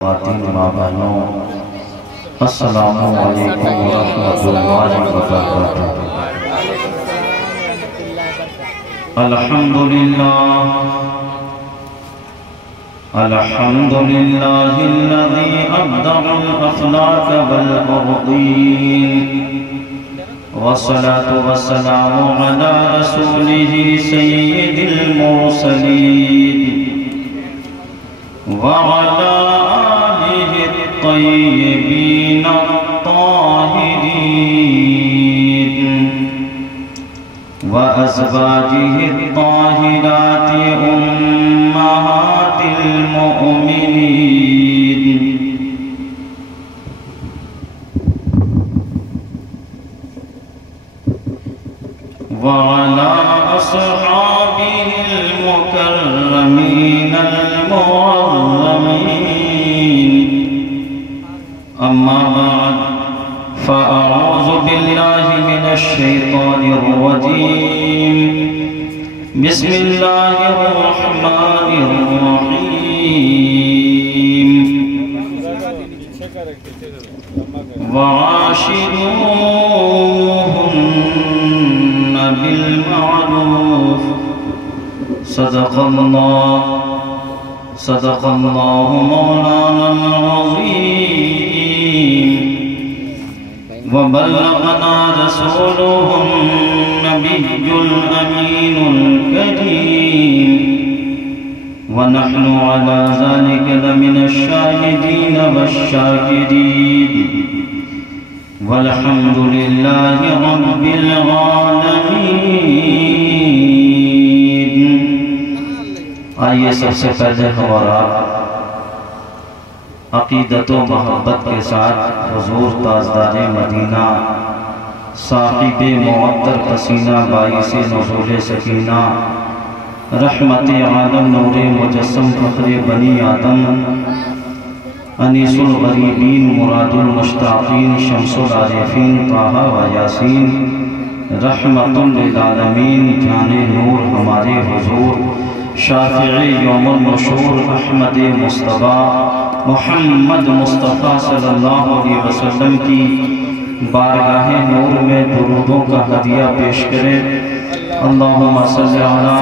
خواتین ماں بہنوں، السلام علیکم ورحمۃ اللہ وبرکاتہ۔ الحمدللہ الذی ابدع الاخلاق والارضین، والصلاة والسلام علی رسولہ سید المرسلین وعلى آله الطيبين الطاهرين وأزواجه الطاهرات أمهات المؤمنين وعلى أصحابه المكرمين أما بعد فأعوذ بالله من الشيطان الرجيم بسم الله الرحمن الرحيم وعاشروهن بالمعروف صدق الله مولانا العظيم وبلغنا رسوله النبي الأمين الكريم ونحن على ذلك لمن الشاهدين والشاكرين والحمد لله رب العالمين۔ آئیے سب سے پہلے ہمارا عقیدت و محبت کے ساتھ حضور تاجدار مدینہ صاحب معطر پسینہ باعث نزول سکینہ رحمت عالم نور مجسم فخر بنی آدم انیس الغریبین مراد المشتاقین شمس العارفین طہ و یاسین رحمت للعالمین جان نور ہمارے حضور شافع یوم النشور احمد مصطفیٰ محمد مصطفیٰ صلی اللہ علیہ وسلم کی بارگاہ نور میں درودوں کا ہدیہ پیش کریں۔ اللہم صلی علی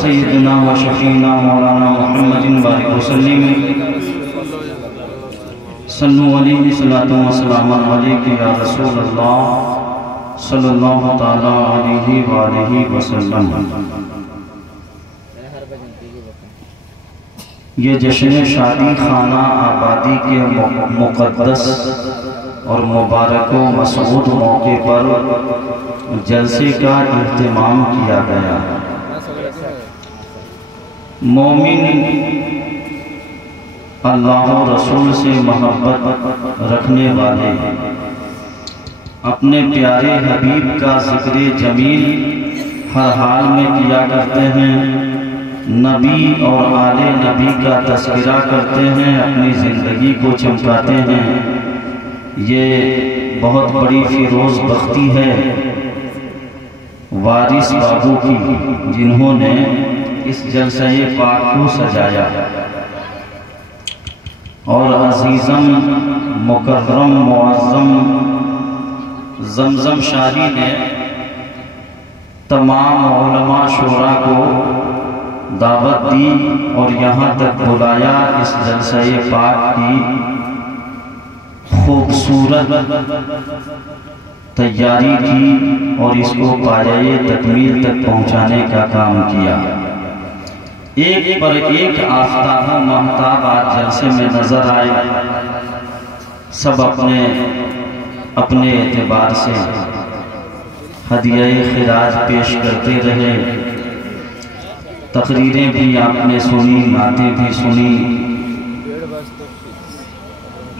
سیدنا و شفینا مولانا محمد بارک وسلم صلو علیہ صلاۃ و سلام علیک یا رسول اللہ صلی اللہ تعالی علیہ وآلہ وسلم۔ یہ جشن شادی خانہ آبادی کے مقدس اور مبارک و مسعود موقع پر جلسے کا اہتمام کیا گیا۔ مومن اللہ و رسول سے محبت رکھنے والے اپنے پیارے حبیب کا ذکر جمیل ہر حال میں کیا کرتے ہیں، نبی اور آل نبی کا تذکرہ کرتے ہیں، اپنی زندگی کو چمکاتے ہیں۔ یہ بہت بڑی فیروز بختی ہے وارث بابو کی، جنہوں نے اس جلسہ پاک کو سجایا، اور عزیزم مکرم معظم زمزم شاہی نے تمام علماء شورا کو دعوت دی اور یہاں تک بلایا اس جلسہ پاک کی خوبصورت تیاری کی اور اس کو پایۂ تکمیل تک پہنچانے کا کام کیا۔ ایک پر ایک آفتاب و مہتاب آج جلسے میں نظر آئے، سب اپنے اپنے اعتبار سے ہدیہ خراج پیش کرتے رہے، تقریریں بھی آپ نے سنی، نعتیں بھی سنی۔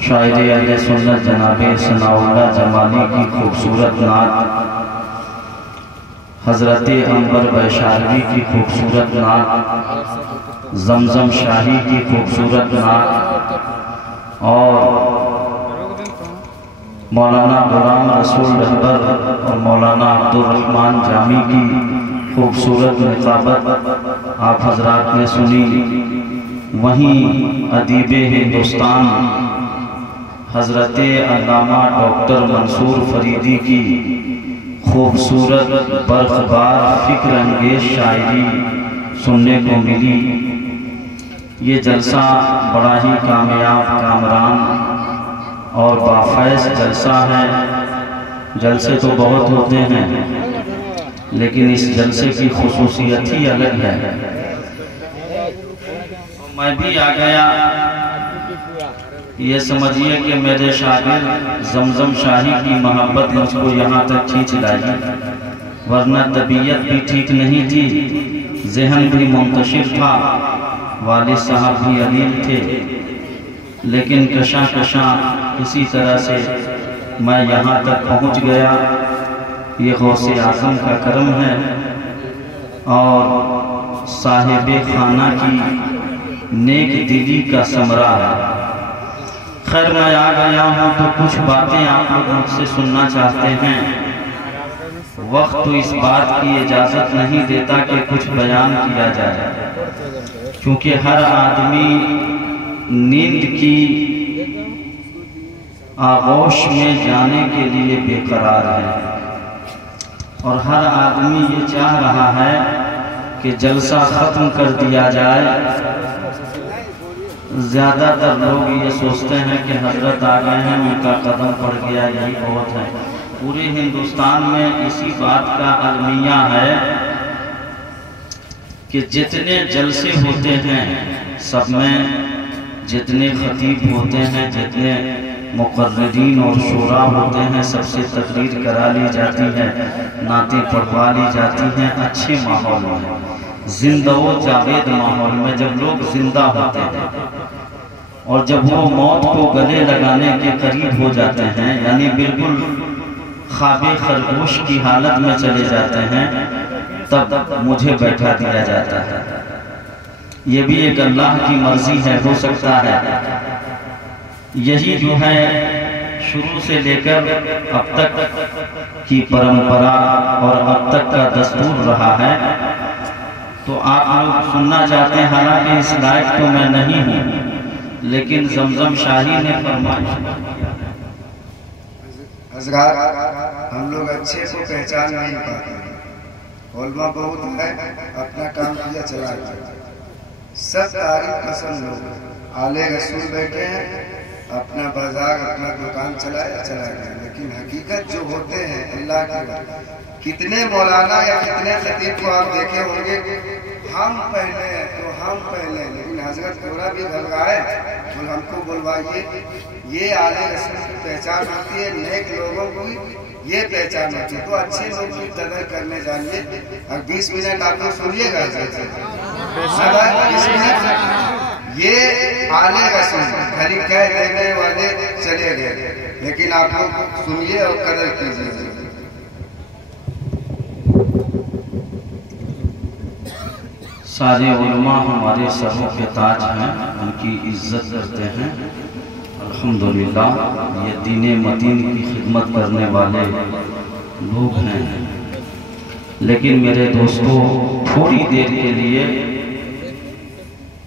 شاعر اہل سنت جناب ثناء اللہ جمالی کی خوبصورت نعت، حضرت انور بیشاروی کی خوبصورت نعت، زمزم شاہی کی خوبصورت نعت، اور مولانا غلام رسول رہبر اور مولانا عبدالرحمن جامی کی خوبصورت نقابت آپ حضرات نے سنی۔ وہیں ادیب ہندوستان حضرت علامہ ڈاکٹر منصور فریدی کی خوبصورت برق بار فکر انگیز شاعری سننے کو ملی۔ یہ جلسہ بڑا ہی کامیاب، کامران اور بافیض جلسہ ہے۔ جلسے تو بہت ہوتے ہیں لیکن اس جلسے کی خصوصیت ہی الگ ہے۔ میں بھی آ گیا، یہ سمجھیے کہ میرے شاگرد زمزم شاہی کی محبت مجھ کو یہاں تک کھینچ لائی، ورنہ طبیعت بھی ٹھیک نہیں تھی، ذہن بھی منتشر تھا، والد صاحب بھی علیم تھے، لیکن کشاں کسی طرح سے میں یہاں تک پہنچ گیا۔ یہ غوث اعظم کا کرم ہے اور صاحب خانہ کی نیک دلی کا ثمرہ ہے۔ خیر میں آ گیا ہوں تو کچھ باتیں آپ لوگ مجھ سے سننا چاہتے ہیں۔ وقت تو اس بات کی اجازت نہیں دیتا کہ کچھ بیان کیا جائے، کیونکہ ہر آدمی نیند کی آغوش میں جانے کے لیے بے قرار ہے، اور ہر آدمی یہ چاہ رہا ہے کہ جلسہ ختم کر دیا جائے۔ زیادہ تر لوگ یہ سوچتے ہیں کہ حضرت آ گئے ہیں، ان کا قدم پڑ گیا، یہی بہت ہے۔ پورے ہندوستان میں اسی بات کا المیہ ہے کہ جتنے جلسے ہوتے ہیں سب میں جتنے خطیب ہوتے ہیں، جتنے مقررین اور شورا ہوتے ہیں، سب سے تقریر کرا لی جاتی ہے، نعتیں پڑھوا لی جاتی ہیں اچھے ماحول میں، زندہ و جاوید ماحول میں، جب لوگ زندہ ہوتے ہیں اور جب وہ موت کو گلے لگانے کے قریب ہو جاتے ہیں، یعنی بالکل خواب خرگوش کی حالت میں چلے جاتے ہیں، تب مجھے بیٹھا دیا جاتا ہے۔ یہ بھی ایک اللہ کی مرضی ہے، ہو سکتا ہے یہی جو ہے شروع سے لے کر اب تک کی پرمپرا اور اب تک کا دستور رہا ہے۔ تو آپ لوگ سننا چاہتے ہیں، حالانکہ اس لائق تو میں نہیں ہوں، لیکن زمزم شاہی نے فرمایا۔ حضرات ہم لوگ اچھے کو پہچان نہیں پاتے، علماء بہت ہے، اپنا کام کیا چلا جائے، سب تعریف پسند لوگ، آلے رسول بیٹھے ہیں، اپنا بازار اپنا دکان چلایا گیا، لیکن حقیقت جو ہوتے ہیں اللہ کے کتنے مولانا یا کتنے خطیب کو آپ دیکھے ہوں گے، ہم پہلے تو ہم پہلے، لیکن حضرت تھوڑا بھی گھبرائے اور ہم کو بلوائیے، یہ آلے رسول کی پہچان ہوتی ہے، نیک لوگوں کی یہ پہچان ہوتی ہے۔ تو اچھے لوگ کی قدر کرنے جائیے، اور 20 منٹ آپ کو سنیے گا، 20 منٹ یہ آلے رسول خالی کہہ دینے والے چلے گئے، لیکن آپ لوگ سنیے اور قدر کیجیے۔ سارے علماء ہمارے سروں کے تاج ہیں، ان کی عزت کرتے ہیں، الحمدللہ یہ دین متین کی خدمت کرنے والے لوگ ہیں۔ لیکن میرے دوستو تھوڑی دیر کے لیے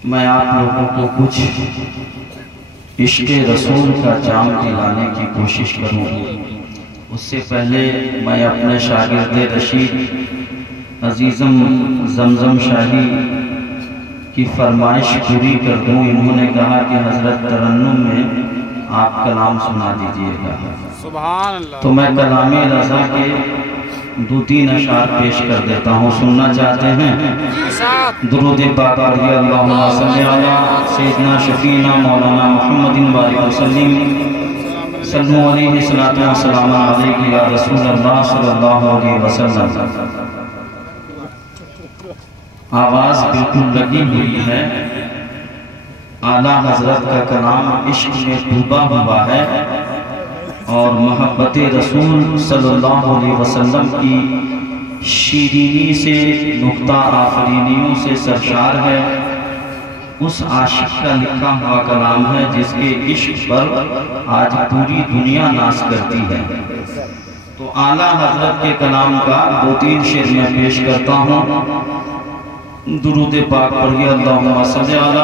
میں آپ لوگوں کو کچھ عشق رسول کا جام دلانے کی کوشش کروں۔ اس سے پہلے میں اپنے شاگرد رشید عزیزم زمزم شاہی کی فرمائش پوری کر دوں۔ انہوں نے کہا کہ حضرت ترنم میں آپ کلام سنا دیجئے گا، سبحان اللہ۔ تو میں کلام رضا کے 2-3 اشعار پیش کر دیتا ہوں، سننا چاہتے ہیں؟ درود پاک پڑھیے، اللہم صلی علی سیدنا شفیعنا مولانا محمد وآلہ وسلم، سلموا علیہ الصلاۃ والسلام علیک یا رسول اللہ صلی اللہ علیہ وسلم۔ آواز بالکل لگی ہوئی ہے، اعلیٰ حضرت کا کلام عشق میں ڈوبا ہوا ہے اور محبت رسول صلی اللہ علیہ وسلم کی شیرینی سے نقطہ آفرینیوں سے سرشار ہے۔ اس عاشق کا لکھا ہوا کلام ہے جس کے عشق پر آج پوری دنیا ناز کرتی ہے۔ تو اعلیٰ حضرت کے کلام کا 2-3 شعر میں پیش کرتا ہوں۔ درود پاک پڑھیے، اللہم صلی علی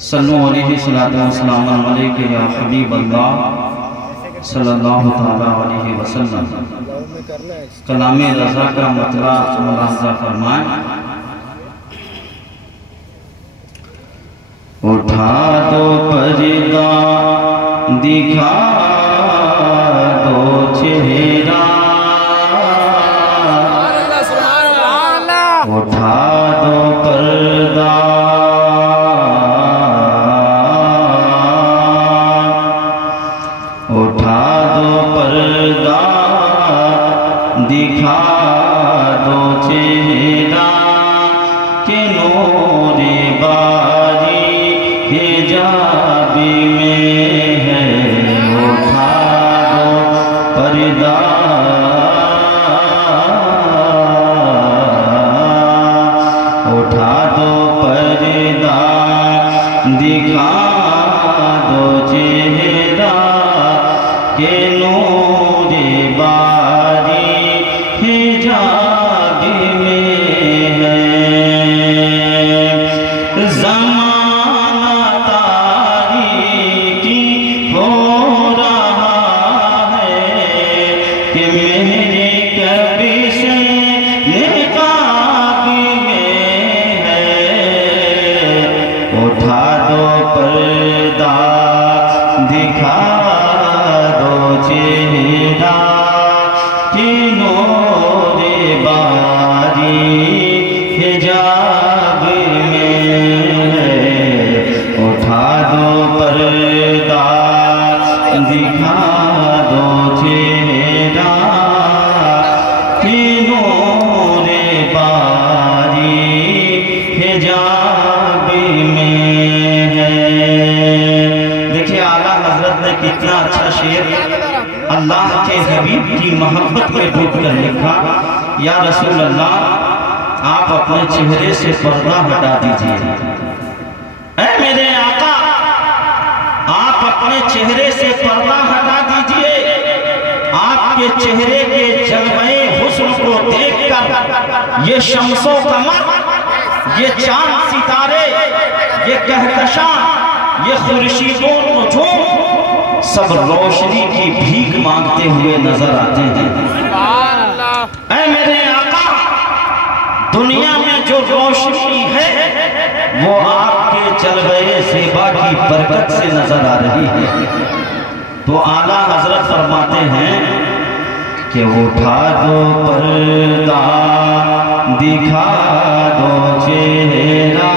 صلو علیہ السلام علیکہ یا حبیب اللہ صلی اللہ تعالیٰ علیہ وسلم۔ کلام رضا کا مطلب ملاحظہ فرمائیں۔ اٹھا دو پردہ دکھا دو چہرہ، اٹھا دو پردہ دکھا دو چہرہ کہ نور باری حجاب میں ہے، اٹھا دو پردہ اٹھا دو پردہ دکھا دو چہرہ کہ نور باری حجاب میں ہے۔ زمانہ تاریکی ہو رہا ہے کہ میرے کبھی سے نقاب میں ہے، اٹھا دو پردہ دکھا دو چہرہ کہ نور باری حجاب میں ہے، اٹھا دو پردہ دکھا دو چہرہ کہ نور باری حجاب میں ہے۔ دیکھیں اعلیٰ حضرت نے کتنا اچھا شعر اللہ کے حبیب کی محبت میں ڈوب کر لکھا۔ یا رسول اللہ آپ اپنے چہرے سے پردہ ہٹا دیجئے، اے میرے آقا آپ اپنے چہرے سے پردہ ہٹا دیجئے، آپ کے چہرے کے جلوہ حسن کو دیکھ کر یہ شمس و قمر، یہ چاند ستارے، یہ کہکشاں، یہ خورشید و نجوم سب روشنی کی بھیک مانگتے ہوئے نظر آتے ہیں۔ اے میرے آقا دنیا میں جو روشنی ہے وہ آپ کے جلوہ زیبا کی برکت سے نظر آ رہی ہے۔ تو اعلیٰ حضرت فرماتے ہیں کہ اٹھا دو پردہ دکھا دو چہرہ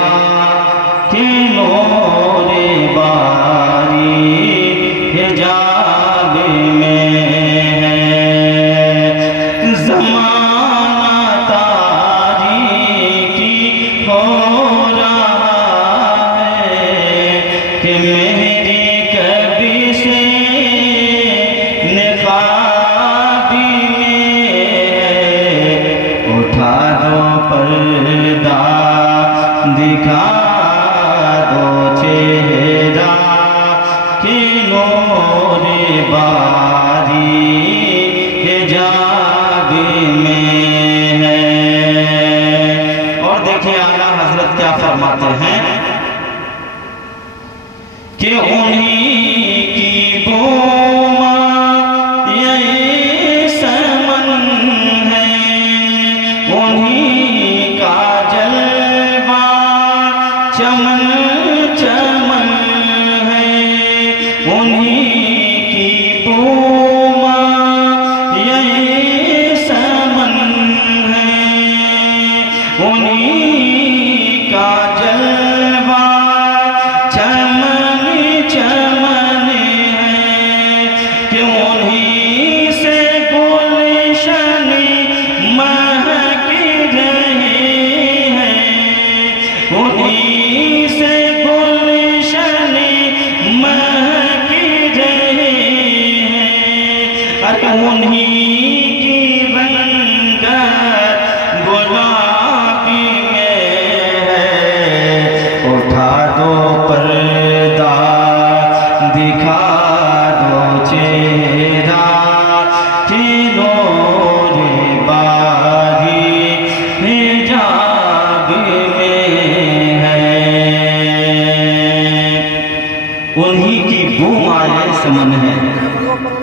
کہ نور باری حجاب میں ہے۔ زمانہ تاریکی ہو رہا ہے کہ میری کبھی سے نقاب میں ہے، اٹھا دو پردہ دکھا دو چہرہ کہ نور باری حجاب میں ہے۔ اور دیکھیں اعلیٰ حضرت کیا فرماتے ہیں کہ انہی کی بوما یہ سمن ہے، انہی کا جلوہ چمن چمن ہے، انہی کی بوما یہ سمن ہے، انہی کا جلوہ چمن چمن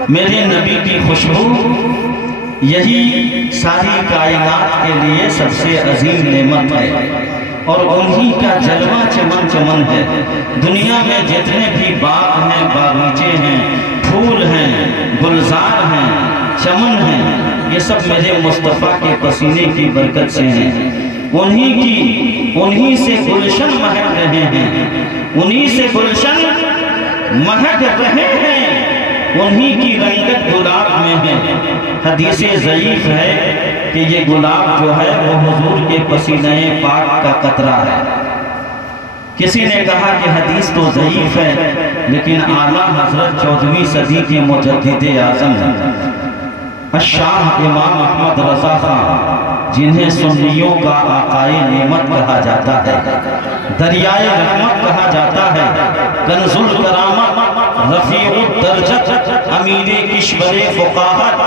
میرے نبی کی خوشبو یہی ساری کائنات کے لیے سب سے عظیم نعمت ہے، اور انہی کا جلوہ چمن چمن ہے۔ دنیا میں جتنے بھی باغ ہیں، باغیچے ہیں، پھول ہیں، گلزار ہیں، چمن ہیں، یہ سب میرے مصطفیٰ کے پسینے کی برکت سے ہیں۔ انہی سے گلشن مہک رہے ہیں، انہی سے گلشن مہک رہے ہیں، انہی کی رنگت گلاب میں ہے۔ حدیث ضعیف ہے کہ یہ گلاب جو ہے وہ حضور کے پسینہ پاک کا قطرہ ہے۔ کسی نے کہا کہ حدیث تو ضعیف ہے، لیکن اعلیٰ حضرت 14ویں صدی کے مجدد اعظم ہیں، الشاہ امام احمد رضا خان، جنہیں سنیوں کا آقائے نعمت کہا جاتا ہے، دریائے رحمت کہا جاتا ہے، کنز الکرامت، رفیع الدرجت، امیر کشور فقاہت،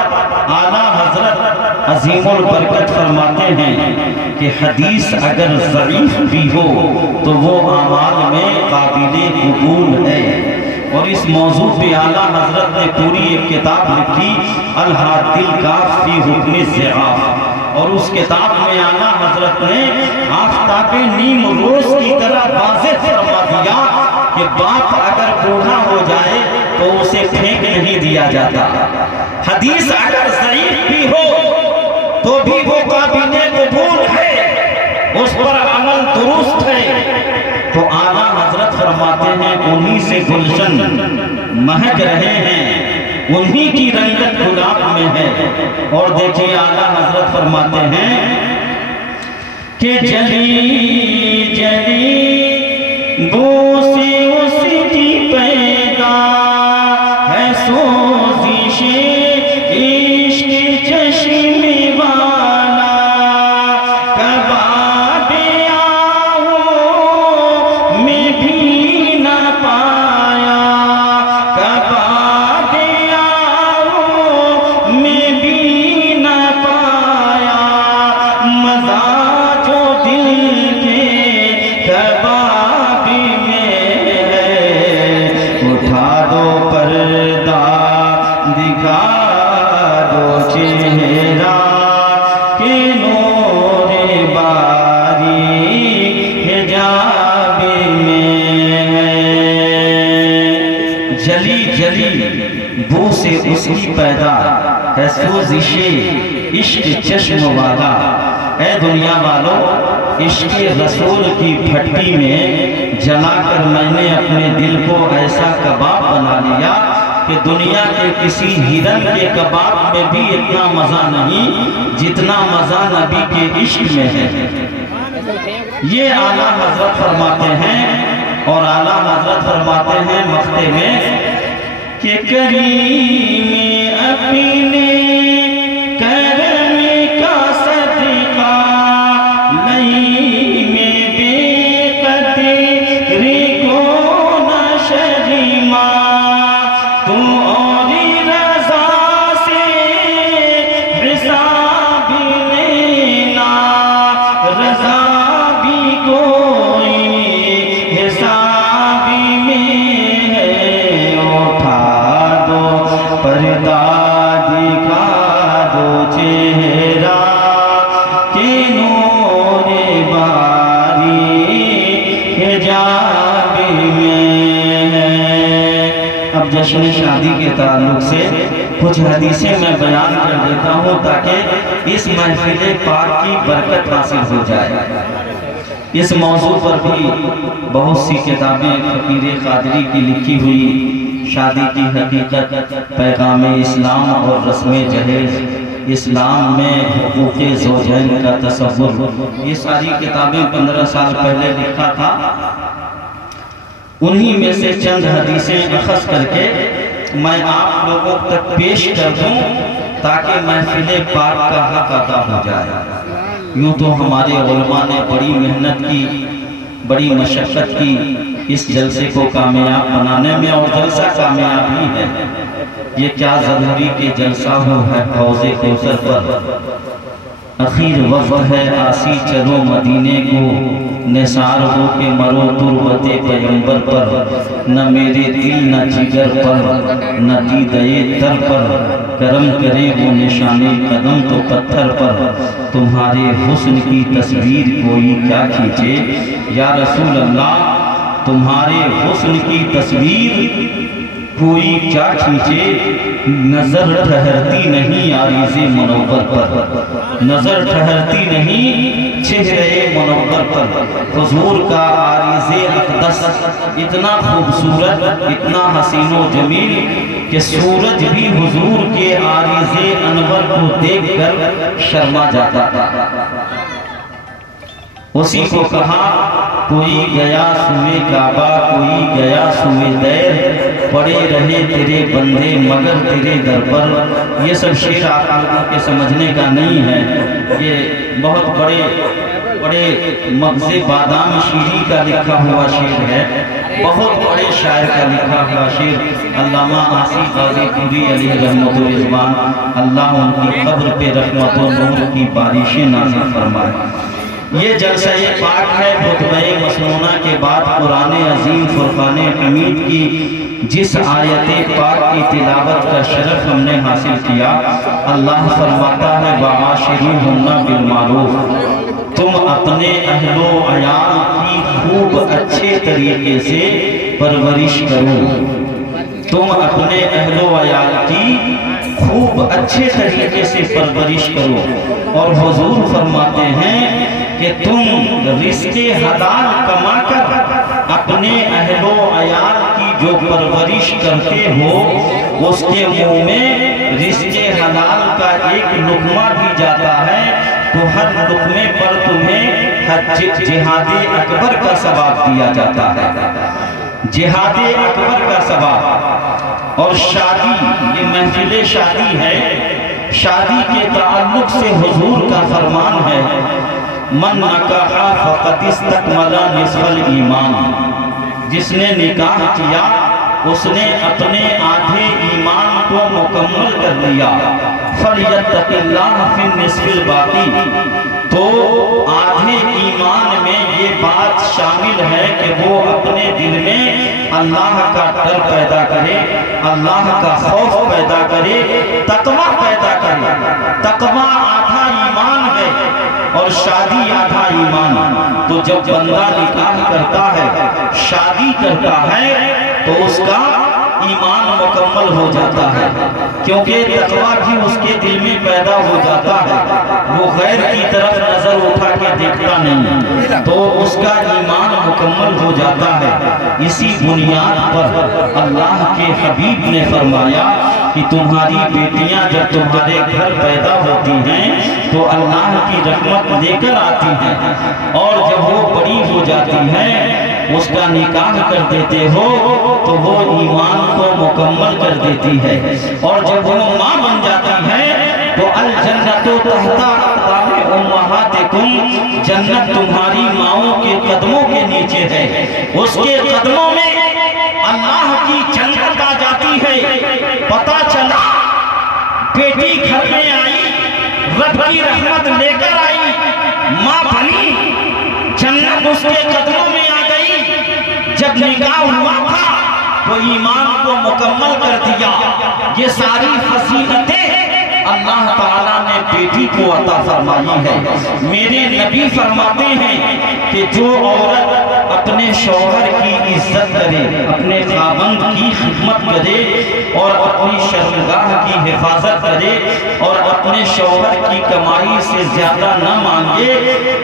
اعلیٰ حضرت عظیم البرکت فرماتے ہیں کہ حدیث اگر ضعیف بھی ہو تو وہ اعمال میں قابل قبول ہے۔ اور اس موضوع پہ اعلیٰ حضرت نے پوری ایک کتاب لکھی، الحاد الکاف فی حکم الضعاف، اور اس کتاب میں اعلیٰ حضرت نے آفتاب نیم روز کی طرح واضح فرما دیا کہ باپ اگر بوڑھا ہو جائے تو اسے پھینک نہیں دیا جاتا، حدیث اگر ضعیف بھی ہو تو بھی وہ قابل قبول ہے، اس پر عمل درست ہے۔ تو اعلیٰ حضرت فرماتے ہیں انہی سے گلشن مہک رہے ہیں، انہی کی رنگت گلاب میں ہے۔ اور دیکھیں اعلیٰ حضرت فرماتے ہیں کہ جلی جلی بو سے اس کی پیدا ہے سوزش عشق چشم والا، کباب آہوں میں بھی نہ پایا، کباب آہوں میں بھی نہ پایا، مزہ جو دل کے کباب میں ہے، اٹھا دو پردہ دکھا دو چہرہ کہ نور باری حجاب میں ہے۔ جلی جلی بو سے اس کی پیدا ہے سوزش عشق چشم والا۔ اے دنیا والوں، عشق رسول کی پھٹی میں جلا کر میں نے اپنے دل کو ایسا کباب بنا لیا کہ دنیا کے کسی ہرن کے کباب میں بھی اتنا مزہ نہیں جتنا مزہ نبی کے عشق میں ہے۔ یہ اعلیٰ حضرت فرماتے ہیں، اور اعلیٰ حضرت فرماتے ہیں مقطع میں کہ کریم اپنے کرم کا صدقہ لئی میں بے قدری کو نہ شرما، تو اور رضا سے حساب لینا، رضا بھی کوئی حساب میں ہے، اٹھا دو پردہ دکھا دو چہرہ کہ نور باری حجاب میں ہے۔ اب جشن شادی کے تعلق سے کچھ حدیثیں میں بیان کر دیتا ہوں تاکہ اس محفل پاک کی برکت حاصل ہو جائے۔ اس موضوع پر بھی بہت سی کتابیں فقیر قادری کی لکھی ہوئی، شادی کی حقیقت، پیغام اسلام اور رسم جہیز، اسلام میں حقوق زوجین کا تصور، یہ ساری کتابیں 15 سال پہلے لکھا تھا۔ انہی میں سے چند حدیثیں اخذ کر کے میں آپ لوگوں تک پیش کر دوں تاکہ محفل پاک کا حق ادا ہو جائے۔ یوں تو ہمارے علماء نے بڑی محنت کی، بڑی مشقت کی اس جلسے کو کامیاب بنانے میں، اور جلسہ کامیاب ہی ہے۔ ہے، یہ کیا ضروری کہ جلسہ ہو ہے حوض کوثر پر، اخیر وقت ہے آسی چلو مدینے کو، نثار ہو کے مرو تربت پیغمبر پر، نہ میرے دل نہ جگر پر، نہ دیدہ تر پر، کرم کرے وہ نشان قدم تو پتھر پر، تمہارے حسن کی تصویر کوئی کیا کھینچے یا رسول اللہ، تمہارے حسن کی تصویر کوئی کیا کھینچے، نظر ٹھہرتی نہیں عارض منور پر، نظر ٹھہرتی نہیں چہرے منور پر، حضور کا عارض اقدس اتنا خوبصورت، اتنا حسین و جمیل کہ سورج بھی حضور کے عارض انور کو دیکھ کر شرما جاتا تھا۔ اسی کو کہا کوئی گیا سوئے کعبہ، کوئی گیا سوئے دیر، پڑے رہے تیرے بندے مگر تیرے در پر۔ یہ سب شعر آپ لوگوں کے سمجھنے کا نہیں ہے، یہ بہت بڑے مغز بادام شیری کا لکھا ہوا شعر ہے، بہت بڑے شاعر کا لکھا ہوا شعر، علامہ آصف غازی پوری علیہ رحمت و رضوان، اللہ ان کی قبر پہ رحمت و نور کی بارشیں نازل فرمائے۔ یہ جلسہ پاک ہے خطبہ مسنونہ کے بعد قرآن عظیم فرقان حمید کی جس آیت پاک کی تلاوت کا شرف ہم نے حاصل کیا۔ اللہ فرماتا ہے وَعَاشِرُوهُنَّ بِالْمَعْرُوفِ، تم اپنے اہل و عیال کی خوب اچھے طریقے سے پرورش کرو، تم اپنے اہل و عیال کی خوب اچھے طریقے سے پرورش کرو۔ اور حضور فرماتے ہیں کہ تم رزق حلال کما کر اپنے اہل و عیال کی جو پرورش کرتے ہو، اس کے منہ میں رزق حلال کا ایک لقمہ بھی جاتا ہے تو ہر لقمے پر تمہیں جہاد اکبر کا ثواب دیا جاتا ہے، جہاد اکبر کا ثواب۔ اور شادی، یہ محفل شادی ہے، شادی کے تعلق سے حضور کا فرمان ہے من نکاح فقد استکمل نصف الایمان، جس نے نکاح کیا اس نے اپنے آدھے ایمان کو مکمل کر لیا۔ فَلْيَتَّقِ اللَّهَ فِي النِّصْفِ الْبَاقِي، تو آدھے ایمان میں یہ بات شامل ہے کہ وہ اپنے دل میں اللہ کا ڈر پیدا کرے، اللہ کا خوف پیدا کرے، تقوی پیدا کرے۔ تقوی آدھا ایمان ہے اور شادی آدھا ایمان۔ تو جب بندہ نکاح کرتا ہے، شادی کرتا ہے، تو اس کا ایمان مکمل ہو جاتا ہے، کیونکہ تقوی بھی اس کے دل میں پیدا ہو جاتا ہے، وہ غیر کی طرف نظر اٹھا کے دیکھتا نہیں، تو اس کا ایمان مکمل ہو جاتا ہے۔ اسی بنیاد پر اللہ کے حبیب نے فرمایا کہ تمہاری بیٹیاں جب تمہارے گھر پیدا ہوتی ہیں تو اللہ کی رحمت لے کر آتی ہیں، اور جب وہ بڑی ہو جاتی ہیں اس کا نکاح کر دیتے ہو تو وہ ایمان کو مکمل کر دیتی ہے، اور جب وہ ماں بن جاتی ہے تو الجنت تحت اقدام امہاتکم، جنت تمہاری ماؤں کے قدموں کے نیچے ہے، اس کے قدموں میں اللہ کی جنت آ جاتی ہے۔ پتہ چلا بیٹی گھر میں آئی، رب کی رحمت لے کر آئی، ماں بنی، جنت اس کے قدموں میں آ گئی۔ جب نکاح ہوا تھا تو ایمان کو مکمل کر دیا۔ یہ ساری فضیلتیں اللہ تعالیٰ نے بیٹی کو عطا فرمائی ہے۔ میرے نبی فرماتے ہیں کہ جو عورت اپنے شوہر کی عزت کرے، اپنے خاوند کی خدمت کرے اور اپنی شرمگاہ کی حفاظت کرے اور اپنے شوہر کی کمائی سے زیادہ نہ مانگے،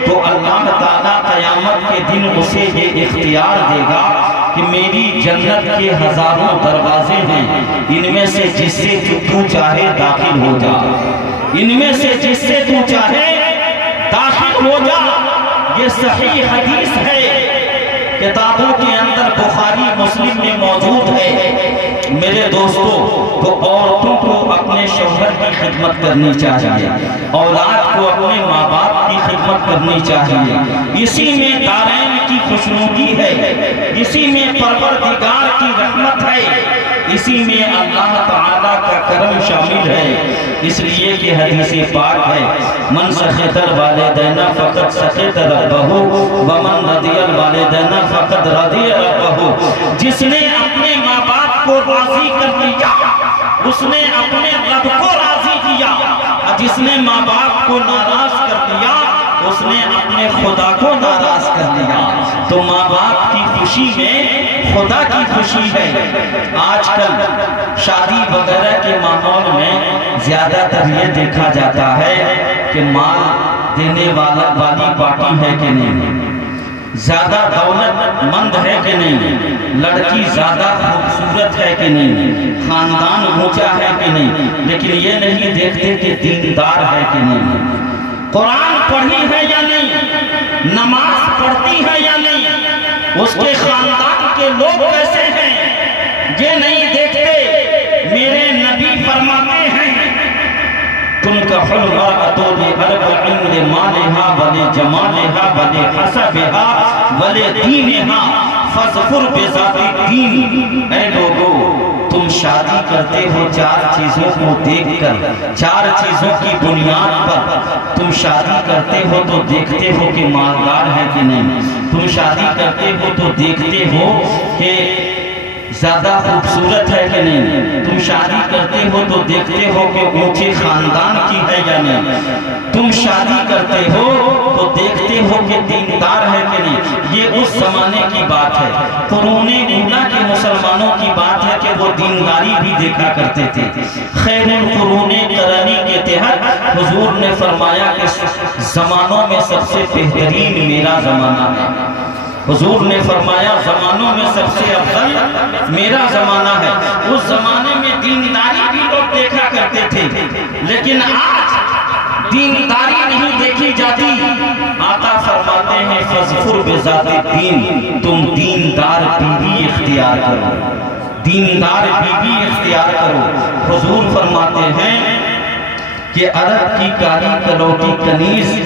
تو اللہ تعالیٰ قیامت کے دن اسے یہ اختیار دے گا کہ میری جنت کے ہزاروں دروازے ہیں، ان میں سے جس سے تو چاہے داخل ہو جا، ان میں سے جس سے تو چاہے داخل ہو جا۔ یہ صحیح حدیث ہے، کتابوں کے اندر بخاری مسلم میں موجود ہے۔ میرے دوستو، تو عورتوں کو اپنے شوہر کی خدمت کرنی چاہیے، اولاد کو اپنے ماں باپ کی خدمت کرنی چاہیے۔ اسی میں دارین کی خوشنودی ہے، اسی میں پروردگار کی رحمت ہے۔ اسی میں اللہ تعالیٰ کا کرم شامل ہے، اس لیے کہ حدیث پاک ہے من سخط الوالدین فقد سخط ربہ ومن رضی الوالدین فقد رضی ربہ، جس نے اپنے ماں باپ کو راضی کر دیا اس نے اپنے رب کو راضی کیا، جس نے ماں باپ کو ناراض کر دیا اس نے اپنے خدا کو ناراض کر دیا۔ تو ماں باپ کی خوشی میں خدا کی خوشی ہے۔ آج کل شادی وغیرہ کے ماحول میں زیادہ تر یہ دیکھا جاتا ہے کہ مال دینے والی پارٹی ہے کہ نہیں، زیادہ دولت مند ہے کہ نہیں، لڑکی زیادہ خوبصورت ہے کہ نہیں، خاندان اونچا ہے کہ نہیں، لیکن یہ نہیں دیکھتے کہ دیندار ہے کہ نہیں، قرآن پڑھی ہے یا نہیں، نماز پڑھتی ہے یا نہیں، اس کے خاندان کے لوگ کیسے ہیں یہ نہیں دیکھتے۔ میرے نبی فرماتے ہیں تنکح المرأة لأربع لمالها ولجمالها ولحسبها ولدینها فاظفر بذات الدین۔ اے لوگو تم شادی کرتے ہو چار چیزوں کو دیکھ کر، چار چیزوں کی بنیاد پر تم شادی کرتے ہو تو دیکھتے ہو کہ مالدار ہے کہ نہیں، تم شادی کرتے ہو تو دیکھتے ہو کہ زیادہ خوبصورت ہے کہ نہیں، تم شادی کرتے ہو تو دیکھتے ہو کہ اونچے خاندان کی ہے یا نہیں، تم شادی کرتے ہو تو دیکھتے ہو کہ دیندار ہے کہ نہیں۔ یہ اس زمانے کی بات ہے، قرون اولیٰ کے مسلمانوں کی بات ہے کہ وہ دینداری بھی دیکھا کرتے تھے۔ خیر القرون قرنی کے تحت حضور نے فرمایا کہ زمانوں میں سب سے بہترین میرا زمانہ ہے۔ حضور نے فرمایا زمانوں میں سب سے افضل میرا زمانہ ہے۔ اس زمانے میں دینداری بھی لوگ دیکھا کرتے تھے، لیکن آج دینداری نہیں دیکھی جاتی۔ آقا فرماتے ہیں فاظفر بذات الدین، تم دیندار بیوی اختیار کرو، دیندار بیوی اختیار کرو۔ حضور فرماتے ہیں کہ عرب کی کاری کلوٹی کنیز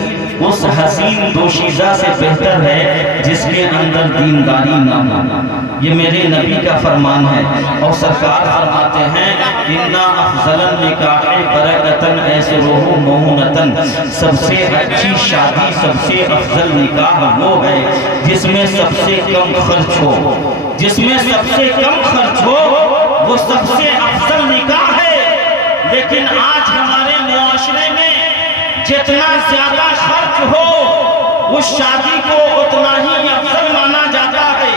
اس حسین دوشیزہ سے بہتر ہے جس کے اندر دینداری نہ ہو۔ یہ میرے نبی کا فرمان ہے، اور سرکار فرماتے ہیں اِنَّا أَفْضَلَ النِّكَاحِ بَرَكَةً أَيْسِرُهُ مَوْنَةً، سب سے اچھی شادی، سب سے افضل نکاح وہ ہے جس میں سب سے کم خرچ ہو، جس میں سب سے کم خرچ ہو، وہ سب سے افضل نکاح ہے۔ لیکن آج ہمارے معاشرے میں جتنا زیادہ خرچ ہو اس شادی کو اتنا ہی افضل مانا جاتا ہے۔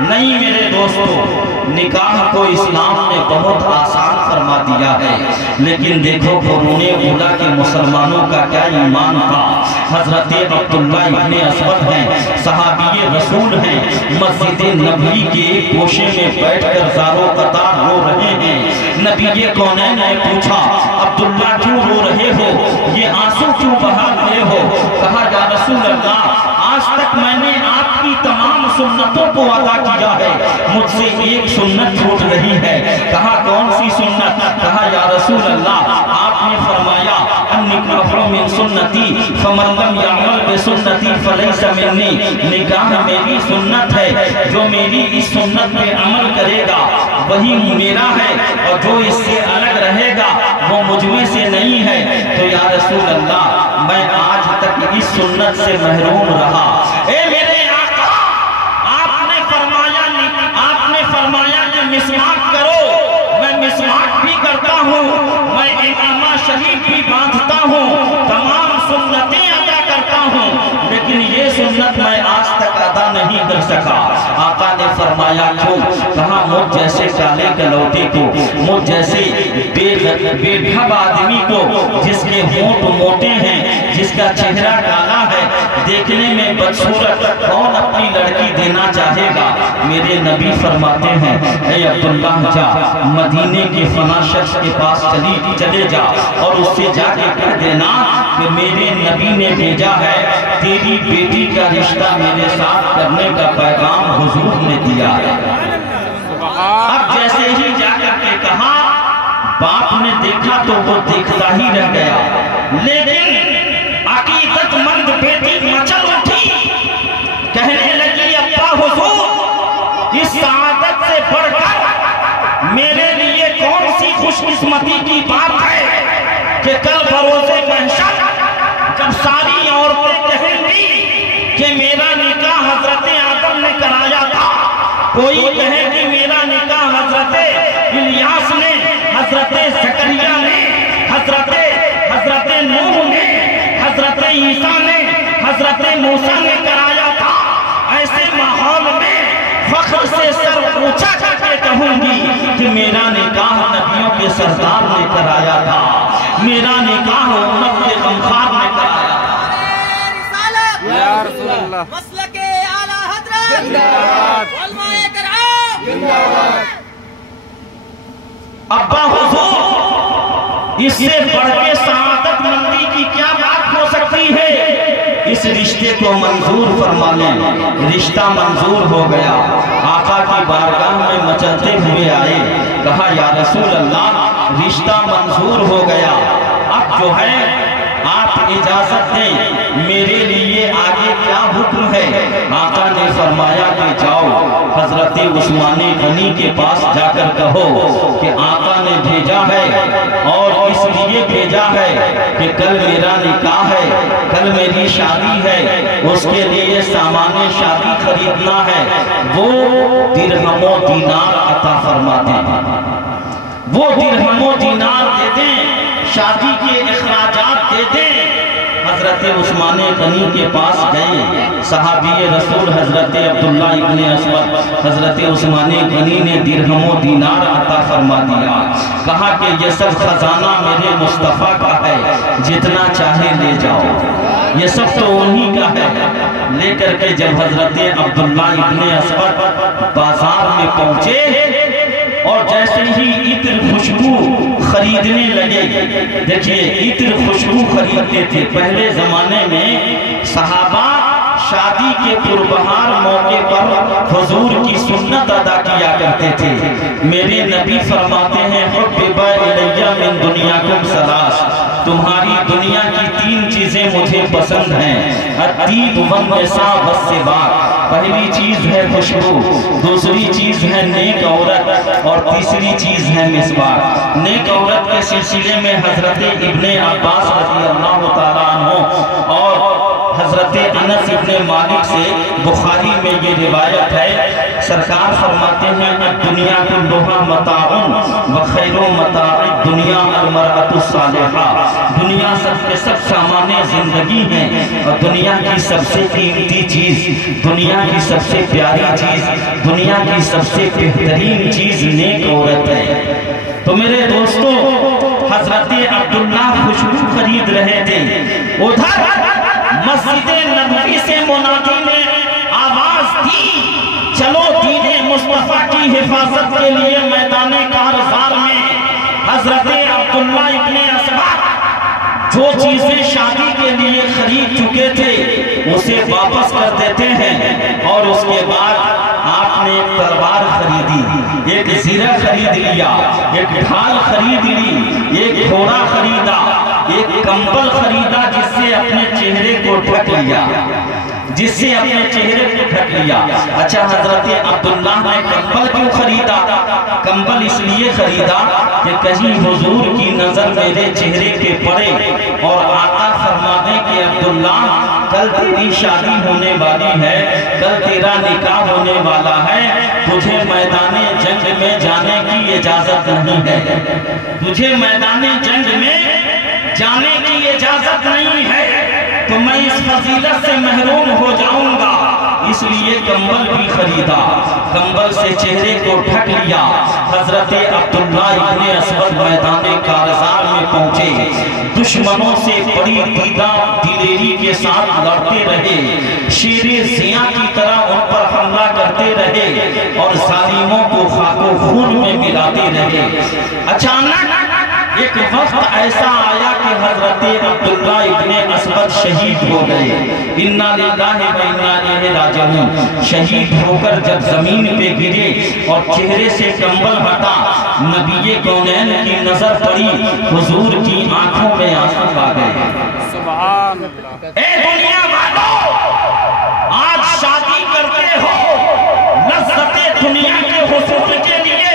نہیں میرے دوستو، نکاح کو اسلام نے بہت آسان فرما دیا ہے، لیکن دیکھو قرون اولیٰ کے مسلمانوں کا کیا ایمان تھا۔ حضرت عبداللہ ابن اسود ہیں، صحابی رسول ہیں، مسجد نبوی کے ایک گوشے میں بیٹھ کر زارو قطار رو رہے ہیں۔ نبی کونین نے پوچھا عبداللہ کیوں رو رہے ہو، یہ آنسو کیوں بہا رہے ہو؟ کہا یا رسول اللہ آج تک میں نے آپ کی تمام سنتوں کو ادا کیا ہے، مجھ سے ایک سنت چھوٹ رہی ہے۔ کہا کون سی سنت؟ کہا یا رسول اللہ آپ نے فرمایا النکاح من سنتی فمن لم یعمل بسنتی فلیس منی، نکاح میری سنت ہے، جو میری اس سنت پہ عمل کرے گا وہی میرا ہے، اور جو اس سے الگ رہے گا وہ مجھ میں سے نہیں ہے۔ تو یا رسول اللہ میں آج تک اس سنت سے محروم رہا۔ اے میرے آقا آپ نے فرمایا کہ مسواک کرو، میں مسواک بھی کرتا ہوں، میں امامہ شریف بھی باندھتا ہوں، تمام سنتیں ادا کرتا ہوں، لیکن یہ سنت میں آج تک ادا نہیں کر سکا۔ آقا نے فرمایا کیوں؟ کہا مجھ جیسے کالے کلوٹے کو، مجھ جیسے بے ڈھب آدمی کو جس کے ہونٹ موٹے ہیں، جس کا چہرہ کالا ہے، دیکھنے میں بدصورت، کون اپنی لڑکی دینا چاہے گا؟ میرے نبی فرماتے ہیں اے عبداللہ جا مدینے کے فلاں شخص کے پاس چلے جا اور اس سے جا کے کہہ دینا کہ میرے نبی نے بھیجا ہے، تیری بیٹی کا رشتہ میرے ساتھ کرنے کا پیغام حضور نے دیا ہے۔ اب جیسے ہی جا کر کے کہا، باپ نے دیکھا تو وہ دیکھتا ہی رہ گیا، لیکن عقیدت مند بیٹی مچل اٹھی، کہنے لگی ابا حضور اس سعادت سے بڑھ کر امتی کی بات ہے کہ کل بروز محشر جب ساری عورتیں کہیں گی کہ میرا نکاح حضرت آدم نے کرایا تھا، کوئی کہے کہ میرا نکاح حضرت الیاس نے، حضرت زکریا نے، حضرت نوح نے، حضرت عیسیٰ نے، حضرت موسیٰ نے کرایا تھا، ایسے ماحول میں فخر سے سر اونچا کر کے کہوں گی کہ میرا نکاح نبیوں کے سردار نے کرایا تھا، میرا نکاح امت کے غمخوار نے کرایا تھا۔ یا رسول اللہ، مسلک اعلیٰ حضرت، علماء کرام، ابا حضور، اس سے بڑھ کے سعادت مندی کی کیا بات ہو سکتی ہے؟ اس رشتے کو منظور فرما لیں۔ رشتہ منظور ہو گیا، آقا کی بارگاہ میں مچلتے ہوئے آئے، کہا یا رسول اللہ رشتہ منظور ہو گیا، اب جو ہے آپ اجازت دیں، میرے لیے آگے کیا حکم ہے؟ آقا نے فرمایا کہ جاؤ حضرت عثمان غنی کے پاس جا کر کہو کہ آقا نے بھیجا ہے اور اس لیے بھیجا ہے کہ کل میرا نکاح ہے، کل میری شادی ہے، اس کے لیے سامان شادی خریدنا ہے، وہ درہم و دینار عطا فرما دیں، وہ درہم و دینار دے دیں، شادی کے اخراجات دے دیں۔ حضرت عثمان غنی کے پاس گئے، صحابی رسول حضرت عبداللہ ابن اسود حضرت عثمان غنی نے درہم و دینار عطا فرما دیا، کہا کہ یہ سب خزانہ میرے مصطفیٰ کا ہے، جتنا چاہے لے جاؤ، یہ سب تو انہی کا ہے۔ لے کر کے جب حضرت عبداللہ ابن اسود بازار میں پہنچے اور جیسے ہی عطر خوشبو خریدنے لگے، دیکھئے عطر خوشبو خریدتے تھے، پہلے زمانے میں صحابہ شادی کے پربہار موقع پر حضور کی سنت ادا کیا کرتے تھے۔ میرے نبی فرماتے ہیں حبب الی من دنیاکم ثلاث، تمہاری دنیا کی 3 چیزیں مجھے پسند ہیں، الطیب والنساء والسواک، پہلی چیز ہے خوشبو، دوسری چیز ہے نیک عورت، اور تیسری چیز ہے مسواک۔ نیک عورت کے سلسلے میں حضرت ابن عباس رضی اللہ تعالیٰ عنہ اور حضرت انس ابن مالک سے بخاری میں یہ روایت ہے، سرکار فرماتے ہیں الدنیا کلھا متاع وخیر متاع الدنیا المرأۃ الصالحہ، دنیا سب کے سب سامان زندگی ہیں، اور دنیا کی سب سے قیمتی چیز، دنیا کی سب سے پیاری چیز، دنیا کی سب سے بہترین چیز نیک عورت ہے۔ تو میرے دوستو، حضرت عبداللہ خوشبو خرید رہے تھے، ادھر مسجد نبوی سے منادی نے آواز دی، چلو دین مصطفیٰ کی حفاظت کے لیے میدان کارزار میں۔ حضرت عبداللہ ابن اسود جو چیزیں شادی کے لیے خرید چکے تھے اسے واپس کر دیتے ہیں، اور اس کے بعد آپ نے ایک تلوار خریدی، ایک زیرہ خرید لیا، ایک ڈھال خرید لی، ایک گھوڑا خریدا، ایک کمبل خریدا جس سے اپنے چہرے کو ڈھک لیا، جس سے اپنے چہرے کو ڈھک لیا۔ اچھا حضرت عبداللہ نے کمبل کیوں خریدا؟ کمبل اس لیے خریدا کہ کہیں حضور کی نظر میرے چہرے کے پڑے اور آقا فرما دیں کہ عبداللہ کل تیری شادی ہونے والی ہے، کل تیرا نکاح ہونے والا ہے، تجھے میدان جنگ میں جانے کی اجازت نہیں ہے، تجھے میدان جنگ میں جانے کی اجازت نہیں ہے، تو میں اس فضیلت سے محروم ہو جاؤں گا، اس لیے کمبل بھی خریدا، کمبل سے چہرے کو ڈھک لیا۔ حضرت عبداللہ ابن اسود میدان کارزار میں پہنچے، دشمنوں سے بڑی دلیری کے ساتھ لڑتے رہے، شیر زیاں کی طرح ان پر حملہ کرتے رہے اور ظالموں کو خاک و خون میں ملاتے رہے۔ اچانک ایک وقت ایسا آیا کہ حضرت عبداللہ ابن اسود شہید ہو گئے، انا للہ و انا الیہ راجعون۔ شہید ہو کر جب زمین پہ گرے اور چہرے سے کمبل ہٹا، نبی کونین کی نظر پڑی، حضور کی آنکھوں میں آنسو آ گئے۔ سبحان اللہ۔ اے دنیا والو، آج شادی کرتے ہو لذت دنیا کے حصول کے لیے،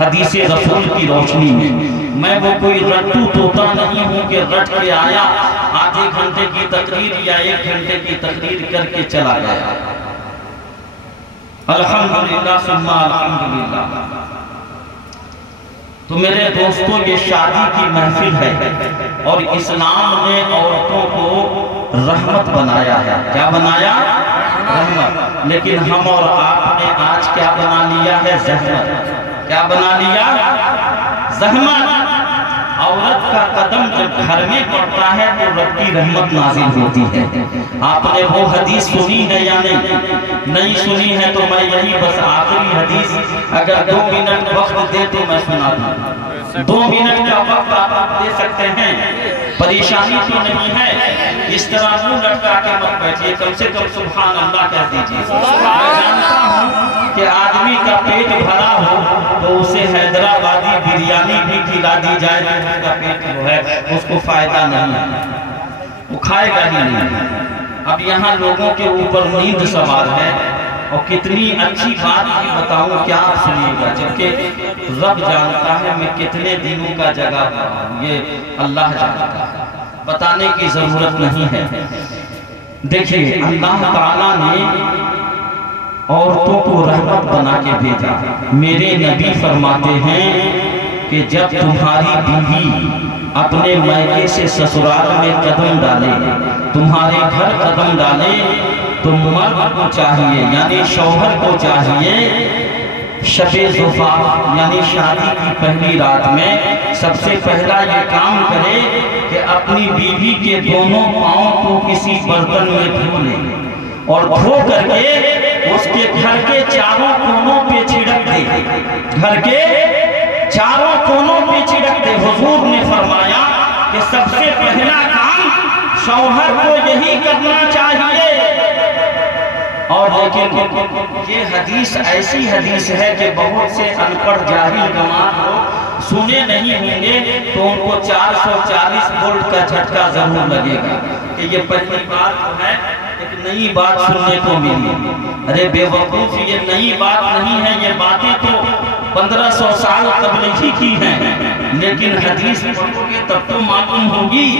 حدیث رسول کی روشنی میں وہ کوئی رٹو طوطا نہیں ہوں کہ رٹ کے آیا آدھے گھنٹے کی تقریر یا 1 گھنٹے کی تقریر کر کے چلا گیا. الحمدللہ ثم الحمدللہ. تو میرے دوستوں یہ شادی کی محفل ہے اور اسلام نے عورتوں کو رحمت بنایا ہے. کیا بنایا؟ رحمت. لیکن ہم اور آپ نے آج کیا بنا لیا ہے؟ زحمت. کیا بنا لیا؟ زحمت. عورت کا قدم جب گھر میں پڑتا ہے تو رب کی رحمت نازل ہوتی ہے. آپ نے وہ حدیث سنی ہے یا نہیں سنی ہے تو میں یہی بس آخری حدیث اگر 2 منٹ وقت دے تو میں سنا دوں. 2 منٹ کا وقت آپ دے سکتے ہیں؟ پریشانی تو نہیں ہے؟ اس طرح منہ لٹکا کے مت بیٹھیے، کم سے کم سبحان اللہ کہہ دیجیے. میں جانتا ہوں کہ آدمی کا پیٹ بھرا ہو تو اسے حیدرآبادی بریانی بھی کھلا دی جائے تو اس کا پیٹ جو ہے اس کو فائدہ نہیں ہے، وہ کھائے گا ہی نہیں. اب یہاں لوگوں کے اوپر نیند سوار ہے اور کتنی اچھی بات بھی بتاؤں کیا آپ سنیے گا، جبکہ رب جانتا ہے میں کتنے دنوں کا جگہ ہوں، یہ اللہ جانتا ہے، بتانے کی ضرورت نہیں ہے. دیکھیے اللہ تعالیٰ نے عورتوں کو رحمت بنا کے بھیجا. میرے نبی فرماتے ہیں کہ جب تمہاری بیوی اپنے میکے سے سسرال میں قدم ڈالے، تمہارے گھر قدم ڈالے، تو مرد کو چاہیے یعنی شوہر کو چاہیے شب زفاف یعنی شادی کی پہلی رات میں سب سے پہلا یہ کام کرے کہ اپنی بیوی کے دونوں پاؤں کو کسی برتن میں دھو لے اور دھو کر کے اس کے گھر کے چاروں کونوں پہ چھڑک دے. گھر کے چاروں کونوں پہ چھڑک دے. حضور نے فرمایا کہ سب سے پہلا کام شوہر کو یہی کرنا چاہیے. اور لیکن یہ حدیث ایسی حدیث ہے کہ بہت سے ان پڑھ جاہل گمان لوگ سنے نہیں ہوں گے تو ان کو 440 وولٹ کا جھٹکا ضرور لگے گا کہ یہ پہلی بات جو ہے ایک نئی بات سننے کو ملی. ارے بے وقوف، یہ نئی بات نہیں ہے، یہ باتیں تو 1500 سال قبل ہی کی ہیں، لیکن حدیث پڑھو گے تب تو معلوم ہوگی.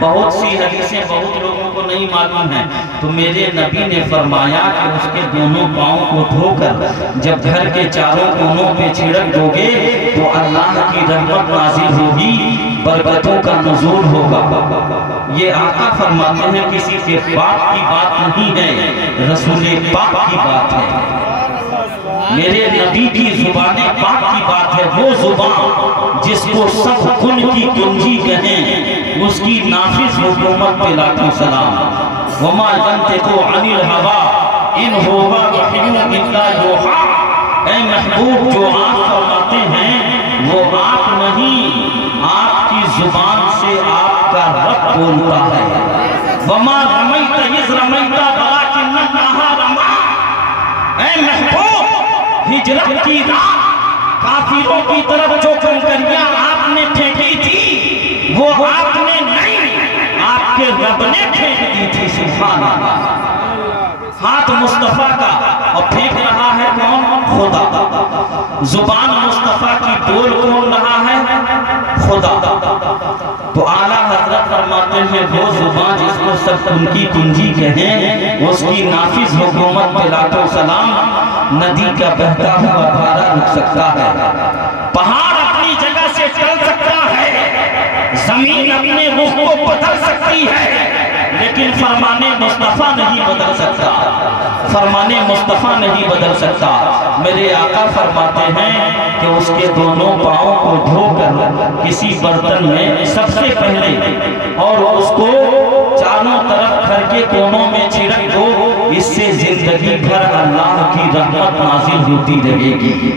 بہت سی حدیثیں بہت لوگوں کو نہیں معلوم ہیں. تو میرے نبی نے فرمایا کہ اس کے دونوں پاؤں کو دھو کر جب گھر کے چاروں کونوں پہ چھڑک دو گے تو اللہ کی رحمت نازل ہوگی، برکتوں کا نزول ہوگا. یہ آقا فرماتے ہیں کسی کے باپ کی بات نہیں ہے، رسول پاک کی بات ہے. میرے نبی کی زبان پاک کی بات ہے. وہ زبان جس کو سب کن کی کنجی کہیں، اس کی نافذ حکومت پہ لاکھوں سلام. وما ينطق عن الهوى ان هو الا يوحى. اے محبوب، جو آپ فرماتے ہیں وہ آپ نہیں، آپ کی زبان سے آپ کا رب بولتا ہے. وما رمیت اذ رمیت ولکن اللہ رمی. اے محبوب، ہجرت کی رات کافروں کی طرف جو کنکریاں آپ نے پھینکی تھی وہ آپ نے نہیں، آپ کے رب نے پھینک دی تھی. سبحان اللہ. ہاتھ مصطفیٰ کا اور پھینک رہا ہے کون؟ خدا. زبان مصطفیٰ کی بول کون رہا ہے؟ خدا. تو اعلیٰ حضرت فرماتے ہیں وہ زبان جس کو سب ان کی کنجی کہیں، اس کی نافذ حکومت پہ لاکھوں سلام. ندی کا بہتا ہوا دھارا رک سکتا ہے، پہاڑ اپنی جگہ سے چل سکتا ہے، زمین اپنے رخ کو بدل سکتی ہے، لیکن فرمان مصطفیٰ نہیں بدل سکتا. فرمان مصطفیٰ نہیں بدل سکتا. میرے آقا فرماتے ہیں کہ اس کے دونوں پاؤں کو دھو کر کسی برتن میں سب سے پہلے اور اس کو چاروں طرف گھر کے کونوں میں چھڑک دو. اس سے زندگی بھر اللہ کی رحمت نازل ہوتی رہے گی.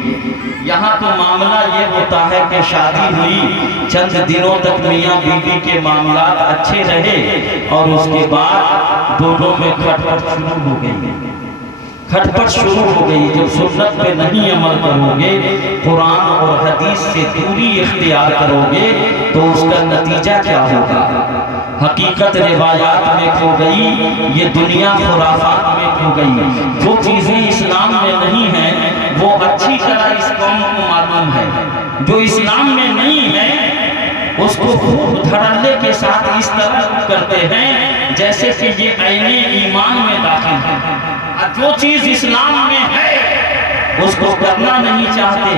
یہاں تو معاملہ یہ ہوتا ہے کہ شادی ہوئی، چند دنوں تک میاں بیوی کے معاملات اچھے رہے اور اس کے بعد دونوں میں کھٹپٹ شروع ہو گئی. کھٹپٹ شروع ہو گئی. جب سنت پہ نہیں عمل کرو گے، قرآن اور حدیث سے دوری اختیار کرو گے تو اس کا نتیجہ کیا ہوگا؟ حقیقت روایات میں کھو گئی، یہ دنیا خرافات میں کھو گئی۔ جو چیزیں اسلام میں نہیں ہیں وہ اچھی طرح اس قوم کو معلوم ہے، جو اسلام میں نہیں ہے اس کو خوب دھڑلے کے ساتھ اس طرح کرتے ہیں جیسے کہ یہ عین ایمان میں داخل ہے۔ جو چیز اسلام میں ہے اس کو کرنا نہیں چاہتے،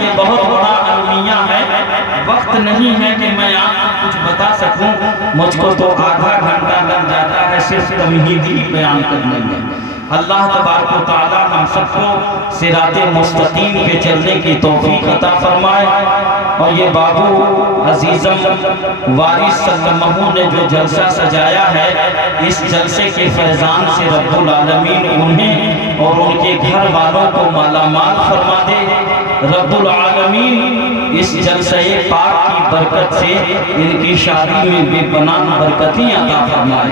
یہ بہت بڑا المیہ ہے۔ وقت نہیں ہے کہ میں آپ کو کچھ بتا سکوں، مجھ کو تو آدھا گھنٹہ لگ جاتا ہے صرف تمہیدی بیان کرنے میں۔ اللہ تبارک و تعالی ہم سب کو صراط مستقیم پہ چلنے کی توفیق عطا فرمائے، اور یہ بابو عزیزم وارث سلمہ نے جو جلسہ سجایا ہے، اس جلسے کے فیضان سے رب العالمین انہیں اور ان کے گھر والوں کو مالا مال فرما دے۔ رب العالمین اس جلسہ پاک کی برکت سے ان کی شادی میں بے پناہ برکتیں عطا فرمائے۔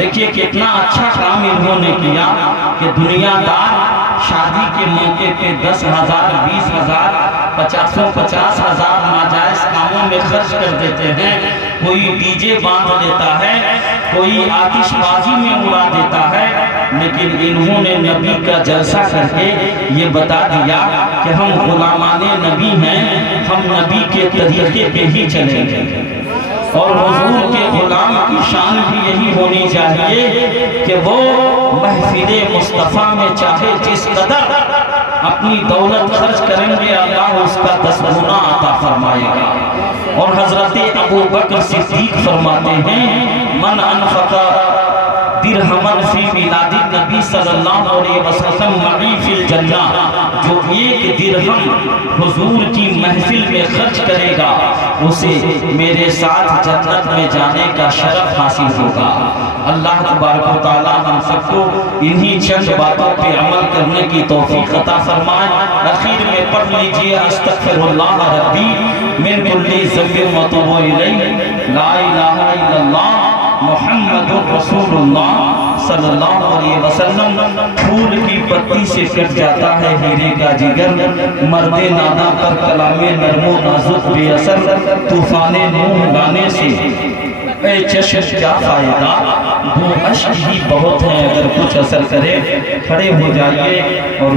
دیکھیے کتنا اچھا کام انہوں نے کیا کہ دنیا دار شادی کے موقع پہ 10,000 20,000 50,000 ناجائز کاموں میں خرچ کر دیتے ہیں۔ کوئی ڈی جے باندھ لیتا ہے، کوئی آتش بازی میں اڑا دیتا ہے، لیکن انہوں نے نبی کا جلسہ کر کے یہ بتا دیا کہ ہم غلامان نبی ہیں، ہم نبی کے طریقے پہ ہی چلیں گے، اور حضور کے غلام کی شان بھی یہی ہونی چاہیے کہ وہ محفل مصطفیٰ میں چاہے جس قدر اپنی دولت خرچ کریں گے اللہ اس کا 10 گنا عطا فرمائے گا۔ اور حضرت ابو بکر صدیق فرماتے ہیں من انفق درہمن فی میلاد النبی صلی اللہ علیہ وسلم معی فی الجنہ، جو 1 درہم حضور کی محفل میں خرچ کرے گا اسے میرے ساتھ جنت میں جانے کا شرف حاصل ہوگا۔ اللہ تبارک و تعالی ہم سب کو انہی چند باتوں پہ عمل کرنے کی توفیق عطا فرمائے۔ اخیر میں پڑھ لیجئے استغفر اللہ ربی من کل ذنب واتوب الیہ، لا الہ الا اللہ محمد رسول اللہ صلی اللہ علیہ وسلم۔ پھول کی پتی سے کٹ جاتا ہے ہیرے کا جگر، مرد نادا پر کلام نرم و نازک بے اثر، طوفان نوح لانے سے اے چشم کیا فائدہ، وہ اشک ہی بہت ہیں اگر کچھ اثر کرے۔ کھڑے ہو جائیے اور